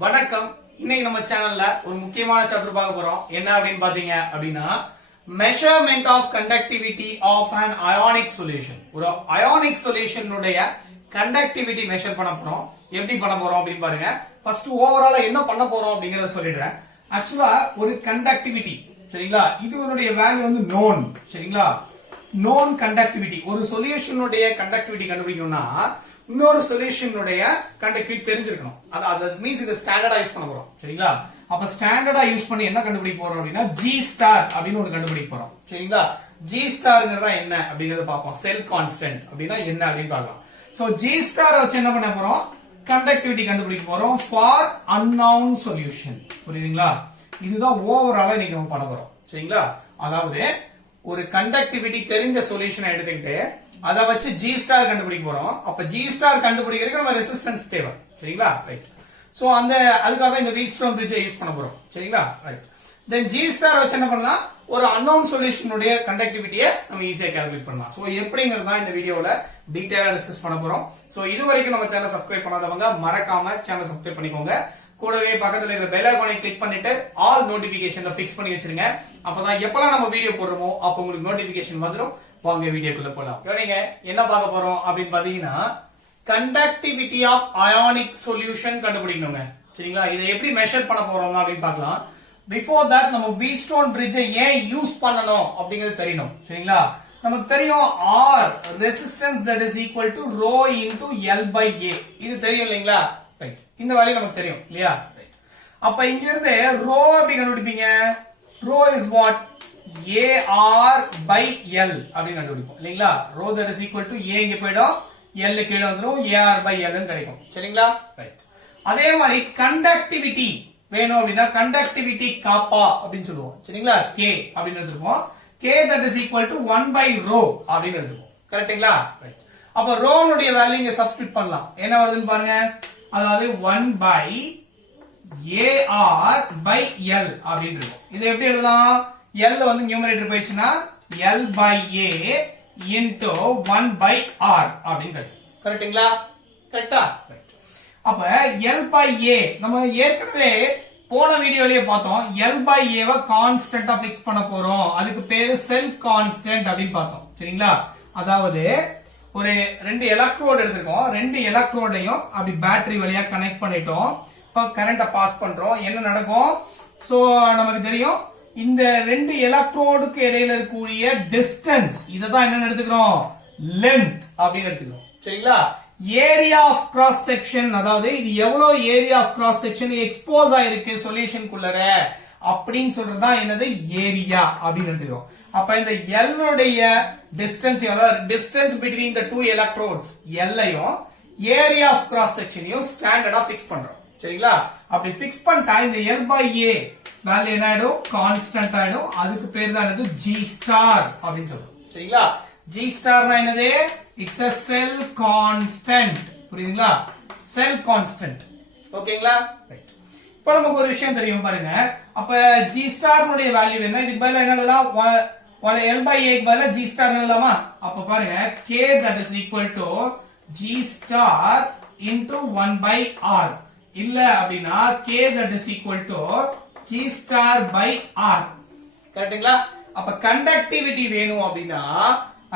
வணக்கம். இன்னைக்கு நம்ம சேனல்ல ஒரு முக்கியமான சாப்டர் பார்க்க போறோம். என்ன அப்படின்னு பாத்தீங்க அப்படின்னா measurement of conductivity of an ionic solution. ஒரு அயானிக் சொல்யூஷன் உடைய கண்டக்டிவிட்டி மெஷர் பண்ண போறோம். எப்படி பண்ண போறோம் அப்படின்னு பாருங்க. ஃபர்ஸ்ட் ஓவராலா என்ன பண்ண போறோம் அப்படிங்கறத சொல்லிடுறேன். ஆக்சுவலா ஒரு கண்டக்டிவிட்டி சரிங்களா, இதுவனுடைய வேல்யூ வந்து நோன் சரிங்களா. நோன் கண்டக்டிவிட்டி, ஒரு சொல்யூஷனுடைய கண்டக்டிவிட்டி கண்டுபிடிக்கணும்னா இன்னொரு சொல்யூஷனுடைய கண்டக்டிவிட்டி தெரிஞ்சிருக்கணும். அது மீன்ஸ் இத ஸ்டாண்டர்டா யூஸ் பண்ண போறோம் சரிங்களா. அப்ப ஸ்டாண்டர்டா யூஸ் பண்ணி என்ன கண்டுபிடிக்க போறோம் அப்படின்னா G ஸ்டார் அப்படின்னு ஒன்னு கண்டுபிடிக்க போறோம் சரிங்களா. G ஸ்டார்ங்கிறதா என்ன அப்படிங்கறத பார்ப்போம். செல் கான்ஸ்டன்ட் அப்படின்னா என்ன அப்படின்னு பார்க்கலாம். சோ G ஸ்டார் வச்சு என்ன பண்ண போறோம், கண்டக்டிவிட்டி கண்டுபிடிக்க போறோம் ஃபார் அன்னவுன் சொல்யூஷன். புரியுதுங்களா? இதுதான் ஓவராலா இன்னைக்கு நம்ம பண்ண போறோம் சரிங்களா. அதாவது ஒரு கண்டக்டிவிட்டி தெரிஞ்ச சொல்யூஷனை எடுத்துக்கிட்டு அதை வச்சு G ஸ்டார் கண்டுபிடிக்க போறோம். அப்ப G ஸ்டார் கண்டுபிடிக்கிறதுக்கு நம்ம ரெசிஸ்டன்ஸ் தேவை சரிங்களா. ரைட். சோ அந்த அதுக்காக இந்த வீட்ஸ்டோன் பிரிட்ஜை யூஸ் பண்ண போறோம் சரிங்களா. ரைட். தென் G ஸ்டார் வச்சு என்ன பண்ணலாம், ஒரு அன்னவுன் சொல்யூஷனுடைய கண்டக்டிவிட்டியை நம்ம ஈஸியா கால்குலேட் பண்ணலாம். சோ எப்படிங்கிறது தான் இந்த வீடியோல டீடைலா டிஸ்கஸ் பண்ண போறோம். சோ இது வரைக்கும் நம்ம சேனல் சப்ஸ்கிரைப் பண்ணாதவங்க மறக்காம சேனல் சப்ஸ்கிரைப் பண்ணிக்கோங்க. கூடவே பக்கத்துல இருக்கிற பெல் ஐகானை கிளிக் பண்ணிட்டு ஆல் நோட்டிபிகேஷன்ல ஃபிக்ஸ் பண்ணி வச்சிருங்க. அப்பதான் எப்பலாம் நம்ம வீடியோ போடுறோமோ அப்ப உங்களுக்கு நோட்டிபிகேஷன் வந்துடும். வாங்க வீடியோக்குள்ள போலாம். நீங்க என்ன பார்க்க போறோம் அப்படின்னு பாத்தீங்கன்னா கண்டக்டிவிட்டி ஆஃப் அயானிக் சொல்யூஷன் கண்டுபிடிக்கணுங்க சரிங்களா. இதை எப்படி மெஷர் பண்ண போறோம் அப்படின்னு பார்க்கலாம். பிஃபோர் தட் நம்ம வீட்ஸ்டோன் பிரிட்ஜை ஏன் யூஸ் பண்ணணும் அப்படிங்கிறது தெரியணும் சரிங்களா. நமக்கு தெரியும் R resistance that is equal to rho into L by A, இது தெரியும் இல்லைங்களா. ரைட். இந்த வேல்யூ நமக்கு தெரியும் இல்லையா. ரைட். அப்ப இங்க இருந்து ரோ எப்படி கண்டுபிடிப்பீங்க, rho is what AR by L அப்படின்னு கண்டுபிடிப்போம் இல்லைங்களா. Rho that is equal to A இங்க போய்டும், L கீழ வந்துரும், AR by L ன்னு கிடைக்கும் சரிங்களா. ரைட். அதே மாதிரி கண்டக்டிவிட்டி வேணும் அப்படின்னா கண்டக்டிவிட்டி காப்பா அப்படின்னு சொல்லுவோம் சரிங்களா. K அப்படின்னு எடுத்துப்போம். K that is equal to 1 by rho அப்படின்னு எடுத்துப்போம் கரெக்ட்டுங்களா. ரைட். அப்ப ரோ உடைய வேல்யூ இங்க சப்ஸ்டிட்யூட் பண்ணலாம். என்ன வருதுன்னு பாருங்க. அதாவது 1 by AR by L அப்படின்னு இருக்கும். இதை எப்படி எழுதலாம், L வந்து நியூமரேட்டர் போயிடுச்சுன்னா L by A into 1 by R அப்படின்னு கிடைக்கும் கரெக்ட்டுங்களா. கரெக்ட்டா. அப்ப L by A நம்ம ஏற்கனவே போன வீடியோலயே பார்த்தோம். L by A வை கான்ஸ்டன்டா ஃபிக்ஸ் பண்ண போறோம். அதுக்கு பேரு செல் கான்ஸ்டன்ட் அப்படின்னு பார்த்தோம் சரிங்களா. அதாவது ஒரு ரெண்டு எலக்ட்ரோடு எடுத்துக்கோம். ரெண்டு எலக்ட்ரோடையும் அப்படி பேட்டரி வழியா கனெக்ட் பண்ணிட்டோம். இப்ப கரண்ட பாஸ் பண்றோம். என்ன நடக்கும், சோ நமக்கு தெரியும் இந்த ரெண்டு எலக்ட்ரோடுக்கு இடையில இருக்கக்கூடிய டிஸ்டன்ஸ், இததான் என்ன எடுத்துக்கிறோம், லென்த் அப்படின்னு எடுத்துக்கிறோம் சரிங்களா. ஏரியா ஆஃப் கிராஸ் செக்ஷன், அதாவது இது எவ்வளவு area of cross section expose ஆயிருக்கு சொல்யூஷனுக்குள்ளர அப்படின்னு சொல்றதுதான் என்னது ஏரியா அப்படின்னு எடுத்துக்கிறோம். அப்ப இந்த L உடைய டிஸ்டன்ஸ், அதாவது distance between the two electrodes L-ஐயும் ஏரியா ஆஃப் கிராஸ் செக்ஷனையும் ஸ்டாண்டர்டா ஃபிக்ஸ் பண்றோம் சரிங்களா. அப்படி ஃபிக்ஸ் பண்ணிட்டா இந்த L by A வேல்யூ என்ன ஆயிடும், கான்ஸ்டன்ட் ஆயிடும். அதுக்கு பேர் தான் என்னது G ஸ்டார் அப்படின்னு சொல்றோம் சரிங்களா. G ஸ்டார்னா என்னது, இட்ஸ் a செல் கான்ஸ்டன்ட். புரியுதுங்களா, செல் கான்ஸ்டன்ட். ஓகேங்களா. ரைட். இப்போ நமக்கு ஒரு விஷயம் தெரியும் பாருங்க. அப்ப G ஸ்டார் உடைய வேல்யூ என்ன, இதுக்கு பதிலா என்ன எழுதலாம், L by A க்கு பதிலா G ஸ்டார் எழுதலாமா. அப்ப பாருங்க K that is equal to G star into 1 by R. இல்ல அப்படின்னா K that is equal to G star by R. கரெக்ட்டுங்களா. அப்ப கண்டக்டிவிட்டி வேணும் அப்படின்னா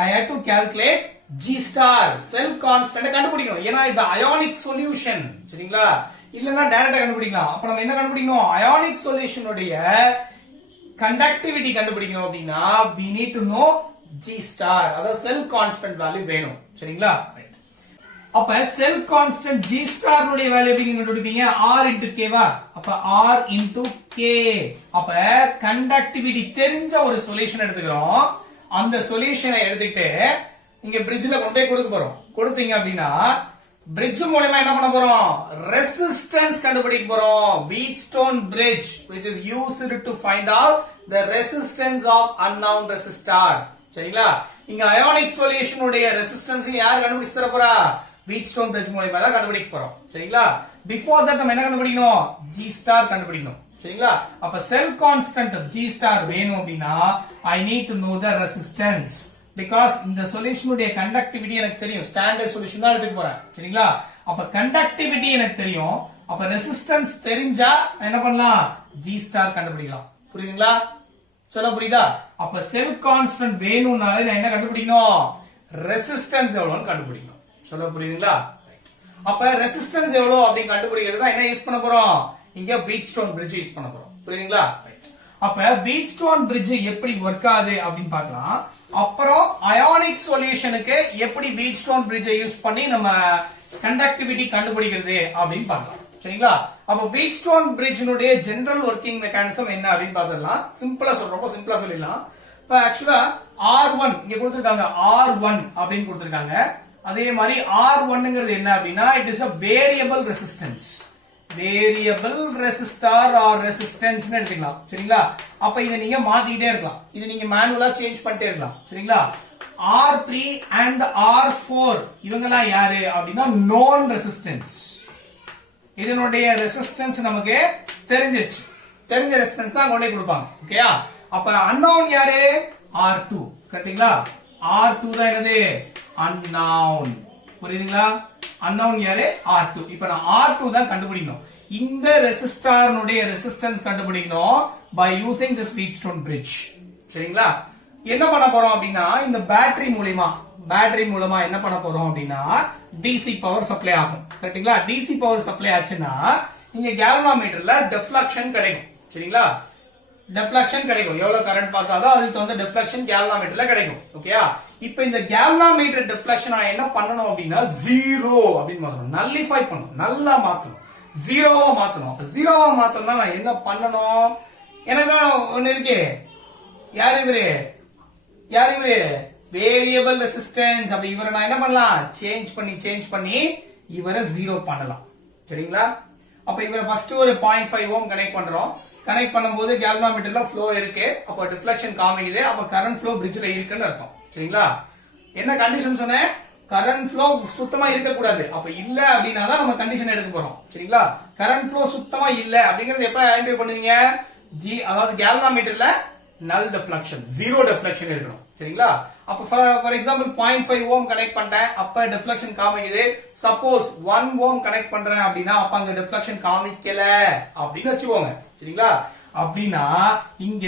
I have to calculate G star sell constant கண்டுபிடிக்கணும். ஏன்னா இது அயானிக் சொல்யூஷன் சரிங்களா. இல்லன்னா டைரக்டா கண்டுபிடிக்கலாம். அப்ப நம்ம என்ன கண்டுபிடிக்கணும், அயானிக் சொல்யூஷன் உடைய கண்டக்டிவிட்டி கண்டுபிடிக்கணும் அப்படின்னா we need to know G star, அதாவது செல் கான்ஸ்டன்ட் வேல்யூ வேணும் சரிங்களா. அப்ப செல் கான்ஸ்டன்ட் G ஸ்டார் உடைய வேல்யூ எப்படி கண்டுபிடிப்பீங்க, R into K வா. அப்ப R into K. அப்ப கண்டக்டிவிட்டி தெரிஞ்ச ஒரு சொல்யூஷன் எடுத்துக்கிறோம். அந்த சொல்யூஷனை எடுத்துக்கிட்டு இங்க பிரிட்ஜ்ல கொண்டு போய் கொடுக்க போறோம். கொடுத்தீங்க அப்படின்னா பிரிட்ஜ் மூலமா என்ன பண்ண போறோம், ரெசிஸ்டன்ஸ் கண்டுபிடிக்க போறோம். Wheatstone bridge which is used to find out the resistance of unknown resistor சரிங்களா. இங்க அயானிக் சொல்யூஷன் உடைய ரெசிஸ்டன்ஸ் யார் கண்டுபிடிச்சு தர போறா, வீட்ஸ்டோன் பிரிட்ஜ் மூலமா தான் கண்டுபிடிக்க போறோம் சரிங்களா. பிஃபோர் தட் நம்ம என்ன கண்டுபிடிக்கணும், G ஸ்டார் கண்டுபிடிக்கணும் சரிங்களா. அப்ப செல் கான்ஸ்டன்ட் G ஸ்டார் வேணும் அப்படின்னா I need to know the resistance. Because இந்த சொல்யூஷனுடைய கண்டக்டிவிட்டி எனக்கு தெரியும். ஸ்டாண்டர்ட் சொல்யூஷன் தான் எடுத்துக்க போறேன் சரிங்களா. அப்ப கண்டக்டிவிட்டி எனக்கு தெரியும். அப்ப ரெசிஸ்டன்ஸ் தெரிஞ்சா என்ன பண்ணலாம், G ஸ்டார் கண்டுபிடிக்கலாம். புரியுதுங்களா? சொல்ல புரியுதா? அப்ப செல் கான்ஸ்டன்ட் வேணும்னாலே நான் என்ன கண்டுபிடிக்கணும், ரெசிஸ்டன்ஸ் எவ்வளவுன்னு கண்டுபிடிக்கணும். சொல்ல புரியுதுங்களா? அப்ப ரெசிஸ்டன்ஸ் எவ்வளவு அப்படின்னு கண்டுபிடிக்கிறது தான் என்ன யூஸ் பண்ண போறோம், இங்க வீட்ஸ்டோன் பிரிட்ஜ் யூஸ் பண்ண போறோம். புரியுதுங்களா? அப்ப வீட்ஸ்டோன் பிரிட்ஜ் எப்படி ஒர்க் ஆகுது அப்படின்னு பார்க்கலாம். அப்புறம் அயானிக் சொல்யூஷனுக்கு எப்படி வீட்ஸ்டோன் பிரிட்ஜை யூஸ் பண்ணி நம்ம கண்டக்டிவிட்டி கண்டுபிடிக்கிறது அப்படின்னு பார்க்கலாம். சரிங்களா? அப்ப வீட்ஸ்டோன் பிரிட்ஜ்னுடைய ஜெனரல் ஒர்க்கிங் மெக்கானிசம் என்ன அப்படின்னு பார்த்துடலாம். சிம்பிளா சொல்றோம், ரொம்ப சிம்பிளா சொல்லிடலாம். இப்ப ஆக்சுவலா R1 இங்க கொடுத்திருக்காங்க, R1 அப்படின்னு கொடுத்திருக்காங்க. அதே மாதிரி R1ங்கிறது என்ன அப்படின்னா it is a variable resistance, variable resistor or resistance எடுத்துக்கலாம். சரிங்களா? அப்ப இதை நீங்க மாத்திக்கிட்டே இருக்கலாம், இது நீங்க மேனுவலா சேஞ்ச் பண்ணிட்டே இருக்கலாம். சரிங்களா? R3 and R4 இவங்கெல்லாம் யாரு அப்படின்னா நோன் ரெசிஸ்டன்ஸ். இதனுடைய ரெசிஸ்டன்ஸ் நமக்கு தெரிஞ்சிருச்சு, தெரிஞ்ச ரெசிஸ்டன்ஸ் தான் கொண்டே கொடுப்பாங்க. ஓகேயா? அப்ப அன்னவுன் யாரு, R2. கரெக்ட்டுங்களா? R2 தான் என்னது, அன்னவுன். புரியுதுங்களா? அன்னவுன் யாரு, R2. இப்ப நான் R2 தான் கண்டுபிடிக்கணும். இந்த ரெசிஸ்டார்னுடைய ரெசிஸ்டன்ஸ் கண்டுபிடிக்கணும் by using this Wheatstone bridge. சரிங்களா? என்ன பண்ண போறோம் அப்படின்னா இந்த பேட்டரி மூலமா என்ன பண்ண போறோம் அப்படின்னா டிசி பவர் சப்ளை ஆகும். கரெக்ட்டுங்களா? டிசி பவர் சப்ளை ஆச்சுன்னா இங்க கேல்வனோமீட்டர்ல டெஃப்ளெக்ஷன் கிடைக்கும். சரிங்களா? டெஃப்ளெக்ஷன் கிடைக்கும், எவ்வளவு கரண்ட் பாஸ் ஆகுதோ அதுக்கு தகுந்த டெஃப்ளெக்ஷன் கேல்வனோமீட்டர்ல கிடைக்கும். ஓகேயா? இப்போ இந்த கேல்வனோமீட்டர் டெஃப்ளெக்ஷன் என்ன பண்ணணும் அப்படின்னா ஜீரோ அப்படின்னு மாத்தணும், நல்லிஃபை பண்ணணும், நல்லா மாத்தணும், ஜீரோவா மாத்தணும். அப்ப ஜீரோவா மாத்தணும்னா நான் என்ன பண்ணணும், எனக்கு ஒண்ணு இருக்கு, யாரு இவரு வேரியபிள் ரெசிஸ்டன்ஸ். அப்ப இவரை நான் என்ன பண்ணலாம், சேஞ்ச் பண்ணி இவரை ஜீரோ பண்ணலாம். சரிங்களா? அப்ப இவரை ஃபர்ஸ்ட் ஒரு 0.5 ஓம் கனெக்ட் பண்றோம். கனெக்ட் பண்ணும்போது கேல்வனோமீட்டர்ல ஃப்ளோ இருக்கு, அப்ப டிஃப்ளெக்ஷன் காமிக்குது, அப்ப கரண்ட் ஃப்ளோ பிரிட்ஜ்ல இருக்குன்னு அர்த்தம். சரிங்களா? என்ன கண்டிஷன் சொன்னேன், கரண்ட் ஃப்ளோ சுத்தமா இருக்க கூடாது. அப்ப இல்ல அப்படின்னா தான் நம்ம கண்டிஷன் எடுக்க போறோம். சரிங்களா? கரண்ட் ஃப்ளோ சுத்தமா இல்ல அப்படிங்கறது எப்ப ஐடென்டிஃபை பண்ணுவீங்க, அதாவது கேல்வனோமீட்டர்ல நல் டிஃப்ளெக்ஷன், ஜீரோ டிஃப்ளெக்ஷன் இருக்கணும். சரிங்களா? அப்ப ஃபார் எக்ஸாம்பிள் 0.5 ஓம் கனெக்ட் பண்றேன், அப்ப டிஃப்ளெக்ஷன் காமிக்குது. சப்போஸ் 1 ஓம் கனெக்ட் பண்றேன் அப்படின்னா அப்ப அங்க டிஃப்ளெக்ஷன் காமிக்கல அப்படின்னு வச்சுக்கோங்க. சரிங்களா? அப்படின்னா இங்க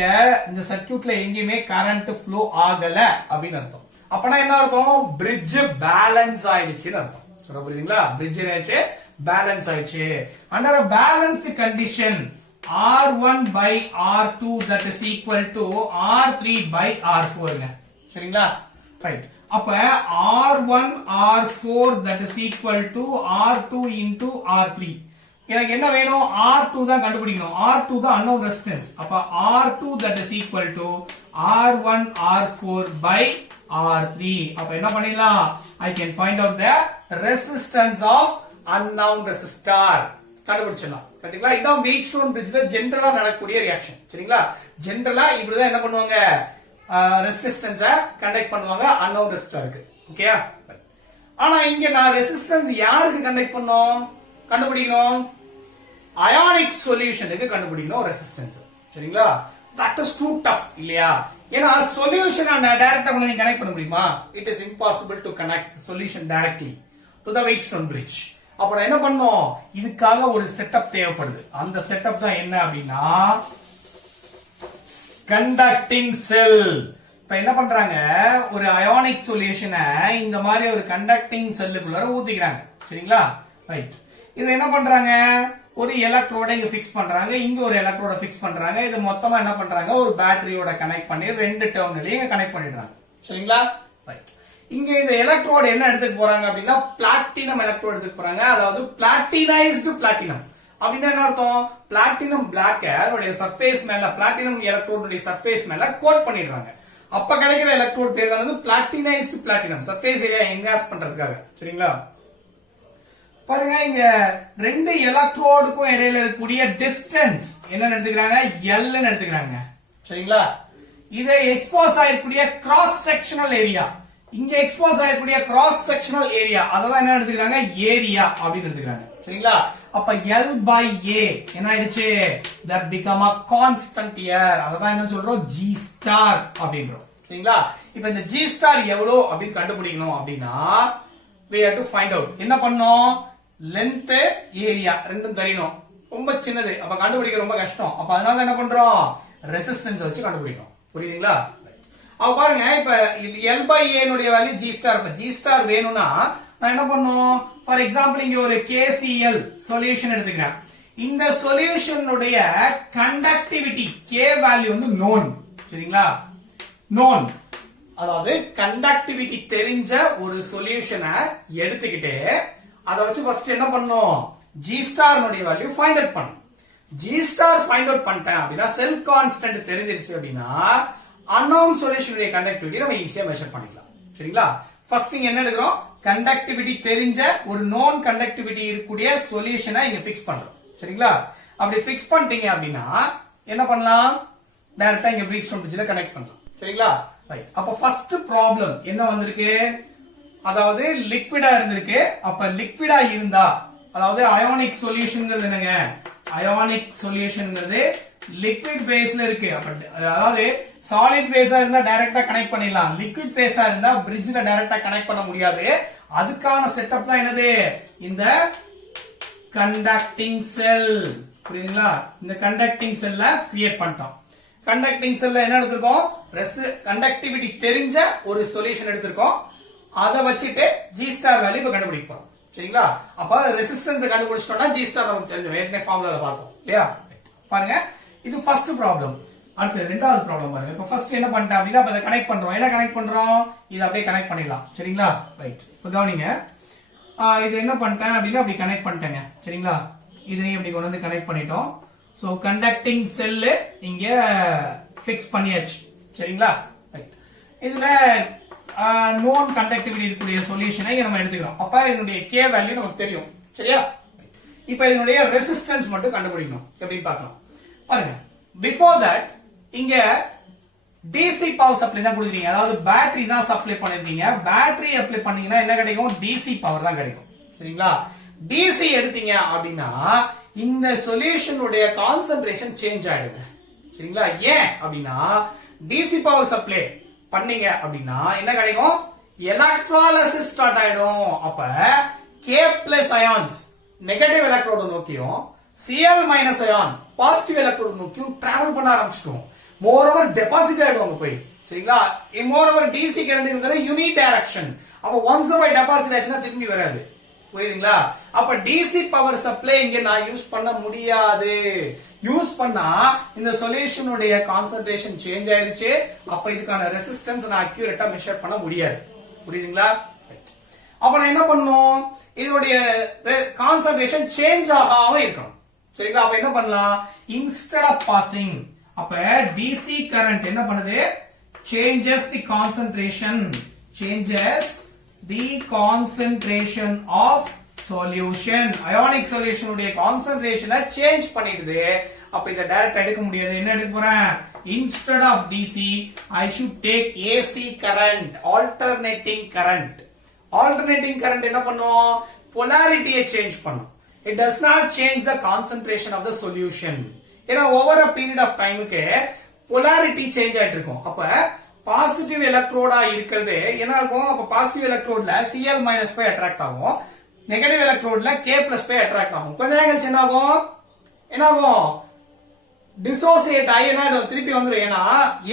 இந்த சர்க்யூட்ல எங்கேயுமே கரண்ட் ஃப்ளோ ஆகல அப்படின்னு அர்த்தம். அப்பனா என்ன அர்த்தம், பிரிட்ஜ் பேலன்ஸ் ஆயிடுச்சுன்னு அர்த்தம். சொல்ல புரியுதுங்களா? பிரிட்ஜ் என்னாச்சு, பேலன்ஸ் ஆயிடுச்சு. Under a balanced condition R1 by R2 that is equal to R3 by R4. சரிங்களா? ரைட். அப்ப R1 R4 that is equal to R2 into R3. எனக்கு என்ன வேணும், R2 தான் கண்டுபிடிக்கணும். R2 தான் unknown resistance. அப்ப R2 that is equal to R1 R4 by R3. அப்ப என்ன பண்ணிடலாம், I can find out the resistance of unknown resistor. கண்டுபிடிச்சிடலாம். கரெக்ட்டுங்களா? இதான் வீட்ஸ்டோன் பிரிட்ஜ்ல ஜெனரலா நடக்கக்கூடிய ரியாக்ஷன். சரிங்களா? ஜெனரலா இப்படிதான் என்ன பண்ணுவாங்க, ரெசிஸ்டன்ஸ கண்டக்ட் பண்ணுவாங்க unknown ரெசிஸ்டருக்கு. ஓகேயா? ஆனா இங்க நான் ரெசிஸ்டன்ஸ் யாருக்கு கண்டக்ட் கண்டுபிடிக்கணும், அயானிக் சொல்யூஷனுக்கு கண்டுபிடிக்கணும் ரெசிஸ்டன்ஸ். சரிங்களா? தட் இஸ் டூ டஃப் இல்லையா? ஏன்னா சொல்யூஷன் டைரக்டா நீங்க கனெக்ட் பண்ண முடியுமா, it is impossible to connect solution directly to the Wheatstone bridge. அப்ப என்ன பண்ணோம், இதுக்காக ஒரு செட்டப் தேவைப்படுது. அந்த செட்டப் தான் என்ன அப்படின்னா கண்டக்டிங் செல். இப்ப என்ன பண்றாங்க, ஒரு அயானிக் சொல்யூஷனை இந்த மாதிரி ஒரு கண்டக்டிங் செல்லுக்குள்ள ஊத்திக்கிறாங்க. சரிங்களா? ரைட். இது என்ன பண்றாங்க, ஒரு எலக்ட்ரோட இங்க பிக்ஸ் பண்றாங்க, இங்க ஒரு எலக்ட்ரோட பிக்ஸ் பண்றாங்க. இது மொத்தமா என்ன பண்றாங்க, ஒரு பேட்டரியோட கனெக்ட் பண்ணி ரெண்டு டெர்மினலையும் கனெக்ட் பண்ணிடுறாங்க. சரிங்களா? ரைட். இங்க இந்த எலக்ட்ரோடு என்ன எடுத்துக்க போறாங்க அப்படின்னா பிளாட்டினம் எலக்ட்ரோடு எடுத்துக்க போறாங்க. அதாவது பிளாட்டினைஸ்டு பிளாட்டினம் அப்படின்னா என்ன அர்த்தம், பிளாட்டினம் பிளாக் அதோட சர்ஃபேஸ் மேல, பிளாட்டினம் எலக்ட்ரோடுடைய சர்ஃபேஸ் மேல கோட் பண்ணிடுறாங்க. அப்ப கிடைக்கிற எலக்ட்ரோடு பேர் தான் பிளாட்டினைஸ்டு பிளாட்டினம், சர்ஃபேஸ் ஏரியா என்ஹான்ஸ் பண்றதுக்காக. சரிங்களா? பாருங்க, இங்க ரெண்டு எலக்ட்ரோடுக்கும் இடையில இருக்கக்கூடிய டிஸ்டன்ஸ் என்ன எடுத்துக்கிறாங்க, L ன்னு எடுத்துக்கிறாங்க. சரிங்களா? இதை எக்ஸ்போஸ் ஆயிருக்கூடிய கிராஸ் செக்ஷனல் ஏரியா, இங்க எக்ஸ்போஸ் ஆகக்கூடிய கிராஸ் செக்ஷனல் ஏரியா அதான் என்ன எடுத்துக்கிறாங்க, ஏரியா அப்படின்னு எடுத்துக்கிறாங்க. சரிங்களா? அப்ப L by A என்ன ஆயிடுச்சு, that become a constant here. அதான் என்ன சொல்றோம், G star அப்படின்றோம். சரிங்களா? இப்ப இந்த G star எவ்வளவு அப்படின்னு கண்டுபிடிக்கணும் அப்படின்னா we have to find out. என்ன பண்ணோம், லென்த் ஏரியா ரெண்டும் தெரியணும். ரொம்ப சின்னது, அப்ப கண்டுபிடிக்க ரொம்ப கஷ்டம். அப்ப அதனால என்ன பண்றோம், ரெசிஸ்டன்ஸ் வச்சு கண்டுபிடிக்கணும். புரியுதுங்களா? அப்ப பாருங்க, இப்ப எல் பை ஏனுடைய வேல்யூ ஜி ஸ்டார். இப்ப ஜி ஸ்டார் வேணும்னா நான் என்ன பண்ணும், ஃபார் எக்ஸாம்பிள் இங்க ஒரு கேசிஎல் சொல்யூஷன் எடுத்துக்கிறேன். இந்த சொல்யூஷனுடைய கண்டக்டிவிட்டி கே வேல்யூ வந்து நோன். சரிங்களா? நோன், அதாவது கண்டக்டிவிட்டி தெரிஞ்ச ஒரு சொல்யூஷனை எடுத்துக்கிட்டு அதை வச்சு ஃபர்ஸ்ட் என்ன பண்ணும், G star value find out பண்ணும். ஜி ஸ்டார் ஃபைண்ட் அவுட் பண்ணிட்டேன் அப்படின்னா செல் கான்ஸ்டன்ட் தெரிஞ்சிருச்சு அப்படின்னா அன்னோன் சொல்யூஷனுடைய கண்டக்டிவிட்டி நம்ம ஈஸியா மெஷர் பண்ணிக்கலாம். சரிங்களா? ஃபர்ஸ்ட் இங்க என்ன எடுக்கிறோம், கண்டக்டிவிட்டி தெரிஞ்ச ஒரு நோன் கண்டக்டிவிட்டி இருக்கக்கூடிய சொல்யூஷனை இங்க பிக்ஸ் பண்றோம். சரிங்களா? அப்படி பிக்ஸ் பண்ணிட்டீங்க அப்படின்னா என்ன பண்ணலாம், டைரக்டா இங்க பிரீட் ஸ்டோன் பிரிட்ஜ்ல கனெக்ட் பண்ணலாம். சரிங்களா? ரைட். அப்ப ஃபர்ஸ்ட் ப்ராப்ளம் என்ன வந்திருக்கு, அதாவது லிக்விடா இருந்திருக்கு. அப்ப லிக்விடா இருந்தா, அதாவது அயோனிக் சொல்யூஷன்ங்கிறது என்னங்க, அயோனிக் சொல்யூஷன்ங்கிறது லிக்விட் ஃபேஸ்ல இருக்கு. அதாவது சாலிட் ஃபேஸா இருந்தா டைரக்டா கனெக்ட் பண்ணிடலாம். லிக்விட் ஃபேஸா இருந்தா பிரிட்ஜ்ல டைரக்டா கனெக்ட் பண்ண முடியாது. அதுக்கான செட்டப் தான் என்னது, இந்த கண்டக்டிங் செல். புரியுதுங்களா? இந்த கண்டக்டிங் செல்ல கிரியேட் பண்ணிட்டோம். கண்டக்டிங் செல்ல என்ன எடுத்திருக்கோம், கண்டக்டிவிட்டி தெரிஞ்ச ஒரு சொல்யூஷன் எடுத்திருக்கோம். அதை வச்சுட்டு ஜி ஸ்டார் வேல்யூ இப்ப கண்டுபிடிப்போம். சரிங்களா? அப்ப ரெசிஸ்டன்ஸ் கண்டுபிடிச்சிட்டோம்னா ஜி ஸ்டார் நமக்கு தெரிஞ்சிடும். ஏற்கனவே ஃபார்முலால பார்த்தோம் இல்லையா? பாருங்க, இது ஃபர்ஸ்ட் ப்ராப்ளம். அடுத்து ரெண்டாவது ப்ராப்ளம் பாருங்க. இப்ப ஃபர்ஸ்ட் என்ன பண்ணிட்டேன் அப்படின்னா இதை கனெக்ட் பண்றோம். என்ன கனெக்ட் பண்றோம், இது அப்படியே கனெக்ட் பண்ணிடலாம். சரிங்களா? ரைட். இப்ப கவனிங்க, இது என்ன பண்ணிட்டேன் அப்படின்னா அப்படி கனெக்ட் பண்ணிட்டேங்க. சரிங்களா? இதையும் இப்படி கொண்டு வந்து கனெக்ட் பண்ணிட்டோம். சோ கண்டக்டிங் செல் இங்க பிக்ஸ் பண்ணியாச்சு. சரிங்களா? ரைட். இதுல நோன் கண்டக்டிவிட்டி இருக்கக்கூடிய சொல்யூஷனை நம்ம எடுத்துக்கிறோம். அப்ப இதனுடைய கே வேல்யூ நமக்கு தெரியும். சரியா? இப்ப இதனுடைய ரெசிஸ்டன்ஸ் மட்டும் கண்டுபிடிக்கணும். எப்படின்னு பார்க்கலாம். பாருங்க, பிஃபோர் தட் இங்க டிசி பவர் சப்ளை தான் கொடுக்குறீங்க. அதாவது பேட்டரி தான் சப்ளை பண்ணிருக்கீங்க. பேட்டரி அப்ளை பண்ணீங்கன்னா என்ன கிடைக்கும், டிசி பவர் தான் கிடைக்கும். சரிங்களா? டிசி எடுத்தீங்க அப்படின்னா இந்த சொல்யூஷனுடைய கான்சென்ட்ரேஷன் சேஞ்ச் ஆயிடுங்க. சரிங்களா? ஏன் அப்படின்னா டிசி பவர் சப்ளை பண்ணீங்க அப்படின்னா என்ன கிடைக்கும், எலக்ட்ராலிசிஸ் ஸ்டார்ட் ஆயிடும். அப்ப கே பிளஸ் அயான்ஸ் நெகட்டிவ் எலக்ட்ரோட நோக்கியும் சிஎல் மைனஸ் அயான் பாசிட்டிவ் எலக்ட்ரோட நோக்கியும் டிராவல் பண்ண ஆரம்பிச்சிட்டோம். மோர் ஓவர் டெபாசிட் ஆயிடுவாங்க போய். சரிங்களா? மோர் ஓவர் டிசி கரண்ட் இருக்கிறது யூனி டைரக்ஷன். அப்ப ஒன்ஸ் பை டெபாசிட் ஆச்சுன்னா திரும்பி வராது. புரியுதுங்களா? அப்ப டிசி பவர் சப்ளை இங்க நான் யூஸ் பண்ண முடியாது. யூஸ் பண்ணா இந்த சொல்யூஷனுடைய கான்சென்ட்ரேஷன் சேஞ்ச் ஆயிருச்சு. அப்ப இதுக்கான ரெசிஸ்டன்ஸ் நான் அக்யூரேட்டா மெஷர் பண்ண முடியாது. புரியுதுங்களா? அப்ப நான் என்ன பண்ணும், இதனுடைய கான்சென்ட்ரேஷன் சேஞ்ச் ஆகாம இருக்கணும். சரிங்களா? அப்ப என்ன பண்ணலாம், இன்ஸ்டெட் ஆஃப் பாசிங், அப்ப டிசி கரண்ட் என்ன பண்ணுது, changes the concentration of solution. ionic solution உடைய கான்சென்ட்ரேஷனை சேஞ்ச் பண்ணிடுது. அப்ப இத டைரக்ட் எடுக்க முடியாது. என்ன எடுக்க போறேன், instead of DC I should take AC current, alternating current. alternating current என்ன பண்ணும், polarityயை சேஞ்ச் பண்ணும். it does not change the concentration of the solution. ஏன்னா over a period of timeக்கு polarity சேஞ்ச் ஆயிட்டு இருக்கும். அப்ப பாசிட்டிவ் எலக்ட்ரோடா இருக்கிறது என்ன இருக்கும், அப்ப பாசிட்டிவ் எலக்ட்ரோட்ல Cl மைனஸ் பை அட்ராக்ட் ஆகும், நெகட்டிவ் எலக்ட்ரோட்ல K பிளஸ் பை அட்ராக்ட் ஆகும். கொஞ்ச நேரம் கழிச்சு என்ன ஆகும் டிசோசியேட் ஆகி என்ன ஆயிடும், திருப்பி வந்துடும். ஏன்னா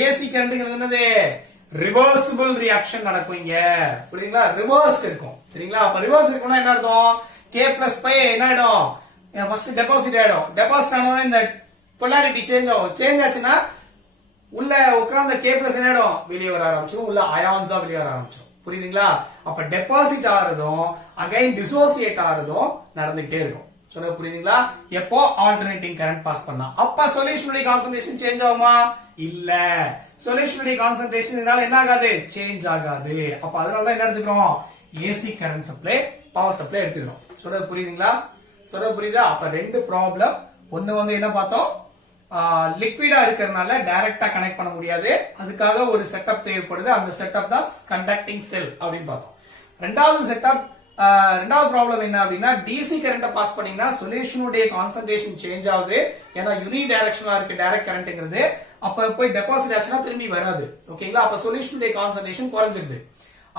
ஏசி கரண்ட் என்னது, ரிவர்சிபிள் ரியாக்ஷன் நடக்கும் இங்க. புரியுதுங்களா? ரிவர்ஸ் இருக்கும். சரிங்களா? அப்ப ரிவர்ஸ் இருக்கும்னா என்ன அர்த்தம், K பிளஸ் பை என்ன ஆயிடும், ஃபர்ஸ்ட் டெபாசிட் ஆயிடும். டெபாசிட் ஆனோட இந்த பொலாரிட்டி சேஞ்ச் ஆகும். சேஞ்ச் ஆச்சுன்னா உள்ள உட்கார்ந்த கே பிளஸ் என்னடும் வெளியே வர ஆரம்பிச்சிடும், உள்ள அயான்ஸா வெளியே வர ஆரம்பிச்சிடும். புரியுதுங்களா? அப்ப டெபாசிட் ஆறதும் அகைன் டிசோசியேட் ஆறதும் நடந்துகிட்டே இருக்கும். சொல்ல புரியுதுங்களா? எப்போ ஆல்டர்னேட்டிங் கரண்ட் பாஸ் பண்ணா அப்ப சொல்யூஷனுடைய கான்சென்ட்ரேஷன் சேஞ்ச் ஆகுமா, இல்ல. சொல்யூஷனுடைய கான்சென்ட்ரேஷன் இதனால என்ன ஆகாது, சேஞ்ச் ஆகாது. அப்ப அதனாலதான் என்ன எடுத்துக்கிறோம், AC current supply, power supply எடுத்துக்கிறோம். சொல்றது புரியுதுங்களா? சொல்றது புரியுதா? அப்ப ரெண்டு ப்ராப்ளம். ஒன்னு வந்து என்ன பார்த்தோம், லிக்விடா இருக்கிறதுனால டைரக்டா கனெக்ட் பண்ண முடியாது, அதுக்காக ஒரு செட்டப் தேவைப்படுது. அந்த செட்டப் தான் கண்டக்டிங் செல் அப்படின்னு பார்த்தோம். ரெண்டாவது ப்ராப்ளம் என்ன அப்படின்னா, டிசி கரண்ட் பாஸ் பண்ணீங்கன்னா சொல்யூஷனுடைய கான்சென்ட்ரேஷன் சேஞ்ச் ஆகுது. ஏன்னா யூனி டைரக்ஷனா இருக்கு டைரக்ட் கரண்ட்ங்கிறது. அப்ப போய் டெபாசிட் ஆச்சுன்னா திரும்பி வராது. ஓகேங்களா? அப்ப சொல்யூஷனுடைய கான்சென்ட்ரேஷன் குறைஞ்சிருது.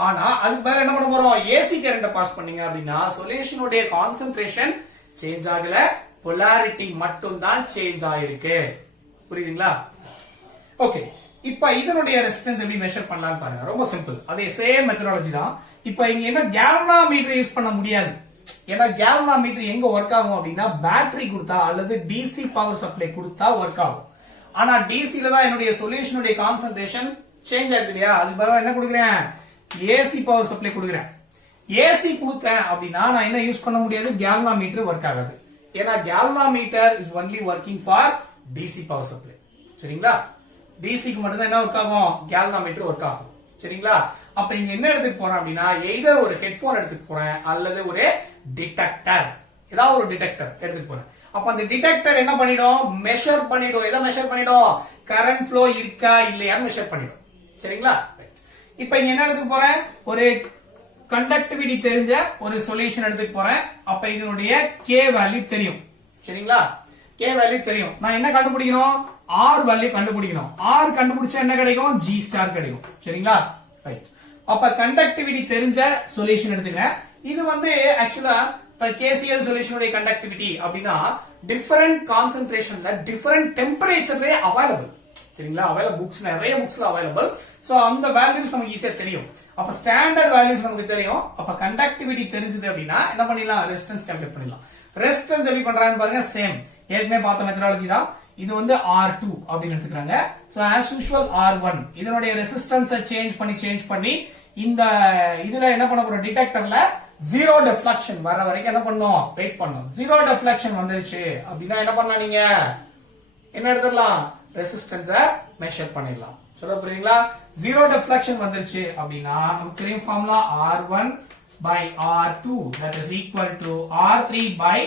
ஆனா அதுக்கு பதிலா என்ன பண்ண போறோம், ஏசி கரண்ட பாஸ் பண்ணீங்க அப்படின்னா சொல்யூஷனுடைய கான்சென்ட்ரேஷன் சேஞ்ச் ஆகல, polarity மட்டும் தான் சேஞ்ச் ஆயிருக்கு. புரியுதுங்களா? ஓகே, இப்ப இதனுடைய ரெசிஸ்டன்ஸ் எப்படி மெஷர் பண்ணலாம்னு பாருங்க. ரொம்ப சிம்பிள், அதே சேம் மெத்தடாலஜி தான். இப்ப இங்க என்ன கேல்வனாமீட்டர் யூஸ் பண்ண முடியாது. ஏன்னா கேல்வனாமீட்டர் எங்க ஒர்க் ஆகும் அப்படின்னா பேட்டரி கொடுத்தா அல்லது டிசி பவர் சப்ளை கொடுத்தா ஒர்க் ஆகும். ஆனா டிசில தான் என்னுடைய சொல்யூஷனுடைய கான்சென்ட்ரேஷன் சேஞ்ச் ஆகுது இல்லையா, அதுக்கு பதிலா என்ன கொடுக்குறேன், ஏசி பவர் சப்ளை கொடுக்குறேன். ஏசி கொடுத்தேன் அப்படின்னா நான் என்ன யூஸ் பண்ண முடியாது, கேல்வனாமீட்டர் ஒர்க் ஆகாது. ஏன்னா galvanometer is only working for DC power supply. சரிங்களா? டிசிக்கு மட்டும் தான் என்ன ஒர்க் ஆகும், கேல்வனாமீட்டர் ஒர்க் ஆகும். சரிங்களா? அப்ப இங்க என்ன எடுத்துட்டு போறேன் அப்படின்னா எய்தர் ஒரு ஹெட்போன் எடுத்துட்டு போறேன் அல்லது ஒரு டிடெக்டர், ஏதாவது ஒரு டிடெக்டர் எடுத்துட்டு போறேன். அப்ப அந்த டிடெக்டர் என்ன பண்ணிடும், மெஷர் பண்ணிடும். எதை மெஷர் பண்ணிடும், கரண்ட் ஃப்ளோ இருக்கா இல்லையான்னு மெஷர் பண்ணிடும். சரிங்களா? இப்ப இங்க என்ன எடுத்துட்டு போறேன், ஒரு கண்டக்டிவிட்டி தெரிஞ்ச ஒரு சொல்யூஷன் எடுத்துட்டு போறேன். அப்ப இதனுடைய கே வேல்யூ தெரியும். சரிங்களா? கே வேல்யூ தெரியும். நான் என்ன கண்டுபிடிக்கணும், ஆர் வேல்யூ கண்டுபிடிக்கணும். ஆர் கண்டுபிடிச்சா என்ன கிடைக்கும், ஜி ஸ்டார் கிடைக்கும். சரிங்களா? ரைட். அப்ப கண்டக்டிவிட்டி தெரிஞ்ச சொல்யூஷன் எடுத்துக்கிறேன். இது வந்து ஆக்சுவலா கேசிஎல் சொல்யூஷனுடைய கண்டக்டிவிட்டி அப்படின்னா டிஃபரெண்ட் கான்சென்ட்ரேஷன்ல டிஃபரெண்ட் டெம்பரேச்சர்ல அவைலபிள். சரிங்களா? புக்ஸ் நிறைய புக்ஸ்ல அவைலபிள். சோ அந்த வேல்யூஸ் நமக்கு ஈஸியா தெரியும். அப்ப ஸ்டாண்டர்ட் வேல்யூஸ் நமக்கு தெரியும். அப்ப கண்டக்டிவிட்டி தெரிஞ்சது அப்படின்னா என்ன பண்ணிடலாம், ரெசிஸ்டன்ஸ் கால்குலேட் பண்ணிடலாம். ரெசிஸ்டன்ஸ் எப்படி பண்றாங்கன்னு பாருங்க, சேம் ஏற்கனவே பார்த்த மெத்தடாலஜி தான். இது வந்து R2 அப்படின்னு எடுத்துக்கிறாங்க. சோ ஆஸ் யூசுவல் R1 இதனுடைய ரெசிஸ்டன்ஸ் சேஞ்ச் பண்ணி இந்த இதுல என்ன பண்ண போறோம், டிடெக்டர்ல ஜீரோ டெஃப்ளெக்ஷன் வர வரைக்கும் என்ன பண்ணோம், வெயிட் பண்ணோம். ஜீரோ டெஃப்ளெக்ஷன் வந்துருச்சு அப்படின்னா என்ன பண்ணலாம், நீங்க என்ன எடுத்துடலாம், ரெசிஸ்டன்ஸ மெஷர் பண்ணிடலாம். சொல்ல புரியுங்களா? ஜீரோ டெஃப்ளெக்ஷன் வந்துருச்சு அப்படின்னா நமக்கு தெரியும் formula R1 by R2 that is equal to R3 by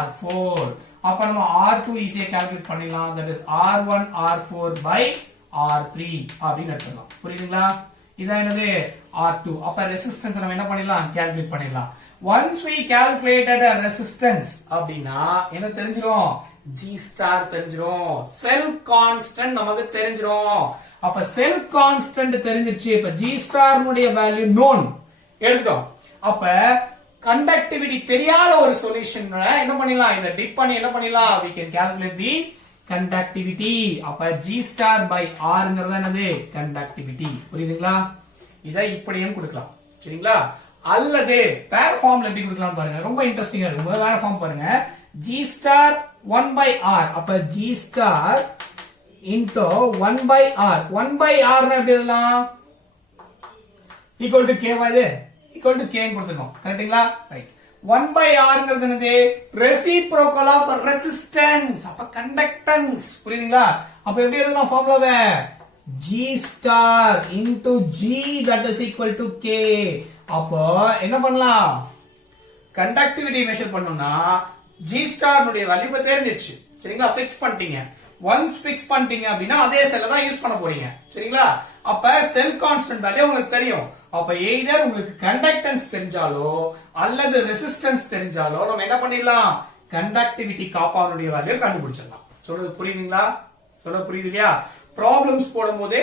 R4. அப்ப நம்ம R2 ஈஸியா கால்குலேட் பண்ணிடலாம். that is R1 R4 by R3 அப்படின்னு எடுத்துக்கலாம். புரியுதுங்களா? இதான் என்னது, R2. அப்ப ரெசிஸ்டன்ஸ் நம்ம என்ன பண்ணிடலாம், கால்குலேட் பண்ணிடலாம். once we calculated a resistance அப்படின்னா என்ன தெரிஞ்சிரும், G ஸ்டார் தெரிஞ்சிரும். செல் கான்ஸ்டன்ட் நமக்கு தெரிஞ்சிரும். அப்ப செல் கான்ஸ்டன்ட் தெரிஞ்சிருச்சு. இப்ப G ஸ்டார் உடைய வேல்யூ நோன் எடுத்துட்டோம். அப்ப கண்டக்டிவிட்டி தெரியாத ஒரு சொல்யூஷன் என்ன பண்ணிடலாம், இத டிப் பண்ணி என்ன பண்ணிடலாம், we can calculate the conductivity. அப்ப G star by R ங்கிறது என்னது, கண்டக்டிவிட்டி. புரியுதுங்களா? இத இப்படியும் கொடுக்கலாம். சரிங்களா? அல்லது பேர் ஃபார்ம்ல எப்படி கொடுக்கலாம் பாருங்க, ரொம்ப இன்ட்ரெஸ்டிங்கா இருக்கு. வேற ஃபார்ம் பாருங்க, G star 1 by R. அப்ப G star into 1 by R. 1 by R னா எப்படி எழுதலாம், equal to K இது equal to K ன்னு கொடுத்துக்கோம். கரெக்ட்டுங்களா? ரைட். 1 by R ங்கிறது என்னது, reciprocal of resistance. அப்ப கண்டக்டன்ஸ். புரியுதுங்களா? அப்ப எப்படி எழுதலாம் ஃபார்முலாவை, G star into G that is equal to K. அப்போ என்ன பண்ணலாம், கண்டக்டிவிட்டி மெஷர் பண்ணனும்னா G star உடைய வேல்யூ இப்ப தெரிஞ்சிருச்சு. சரிங்களா? ஃபிக்ஸ் பண்ணிட்டீங்க. ஒன்ஸ் ஃபிக்ஸ் பண்ணிட்டீங்க அப்படின்னா அதே செல்ல தான் யூஸ் பண்ண போறீங்க. சரிங்களா? அப்ப செல் கான்ஸ்டன்ட் வேல்யூ உங்களுக்கு தெரியும். அப்ப எய்தர் உங்களுக்கு கண்டக்டன்ஸ் தெரிஞ்சாலோ அல்லது ரெசிஸ்டன்ஸ் தெரிஞ்சாலோ நம்ம என்ன பண்ணிடலாம், கண்டக்டிவிட்டி காப்பானுடைய வேல்யூ கண்டுபிடிச்சிடலாம். சொல்றது புரியுதுங்களா? சொல்ல புரியுது இல்லையா? ப்ராப்ளம்ஸ் போடும்போது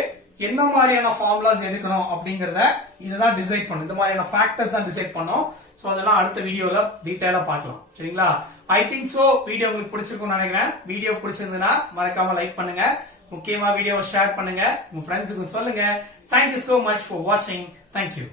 என்ன மாதிரியான ஃபார்முலாஸ் எடுக்கணும் அப்படிங்கறத இதுதான் டிசைட் பண்ணும். இந்த மாதிரியான ஃபேக்டர்ஸ் தான் டிசைட் பண்ணும். சோ அதெல்லாம் அடுத்த வீடியோல டீடைலா பார்க்கலாம். சரிங்களா? ஐ திங்க் சோ வீடியோ உங்களுக்கு பிடிச்சிருக்கும்னு நினைக்கிறேன். வீடியோ பிடிச்சிருந்ததுன்னா மறக்காம லைக் பண்ணுங்க. முக்கியமா வீடியோவை ஷேர் பண்ணுங்க, உங்க ஃப்ரெண்ட்ஸுக்கு சொல்லுங்க. Thank you so much for watching. Thank you.